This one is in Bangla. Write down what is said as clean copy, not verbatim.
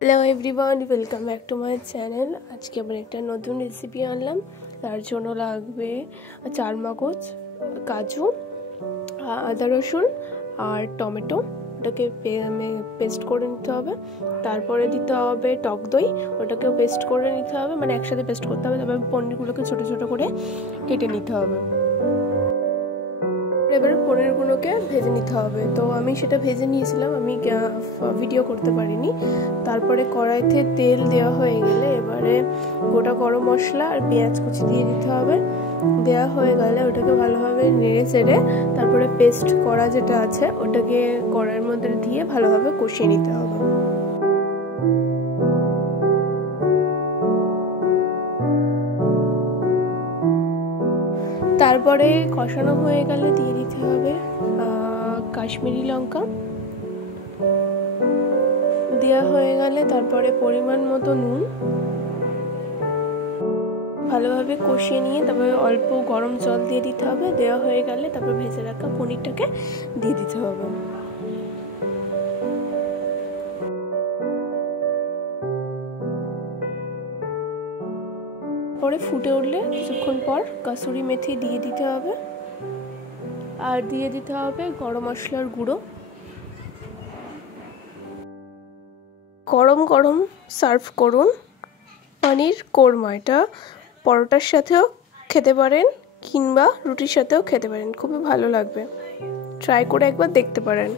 Hello everyone, welcome back to my channel. আজকে আবার একটা নতুন রেসিপি আনলাম। তার জন্য লাগবে চারমগজ, কাজু, আদা রসুন আর টমেটো। ওটাকে পেস্ট করে নিতে হবে। তারপরে দিতে হবে টক দই, ওটাকেও পেস্ট করে নিতে হবে, মানে একসাথে পেস্ট করতে হবে। তারপরে পনিরগুলোকে ছোটো ছোটো করে কেটে নিতে হবে। এবারে পনিরগুলোকে ভেজে নিতে হবে। তো আমি সেটা ভেজে নিয়েছিলাম, আমি ভিডিও করতে পারিনি। তারপরে কড়াইতে তেল দেওয়া হয়ে গেলে এবারে গোটা গরম মশলা আর পেঁয়াজ কুচি দিয়ে দিতে হবে। দেওয়া হয়ে গেলে ওটাকে ভালোভাবে নেড়ে চেড়ে তারপরে পেস্ট করা যেটা আছে ওটাকে কড়াইয়ের মধ্যে দিয়ে ভালোভাবে কষিয়ে নিতে হবে। তারপরে কষানো হয়ে গেলে দিয়ে দিতে হবে কাশ্মীরি লঙ্কা। দেওয়া হয়ে গেলে তারপরে পরিমাণ মতো নুন, ভালোভাবে কষিয়ে নিয়ে তারপরে অল্প গরম জল দিয়ে দিতে হবে। দেওয়া হয়ে গেলে তারপর ভেজে রাখা পনিরটাকে দিয়ে দিতে হবে। পরে ফুটে উঠলে কিছুক্ষণ পর কাসুরি মেথি দিয়ে দিতে হবে, আর দিয়ে দিতে হবে গরম মশলার গুঁড়ো। গরম গরম সার্ভ করুন পনির কোরমা। এটা পরোটার সাথেও খেতে পারেন কিংবা রুটির সাথেও খেতে পারেন, খুবই ভালো লাগবে। ট্রাই করে একবার দেখতে পারেন।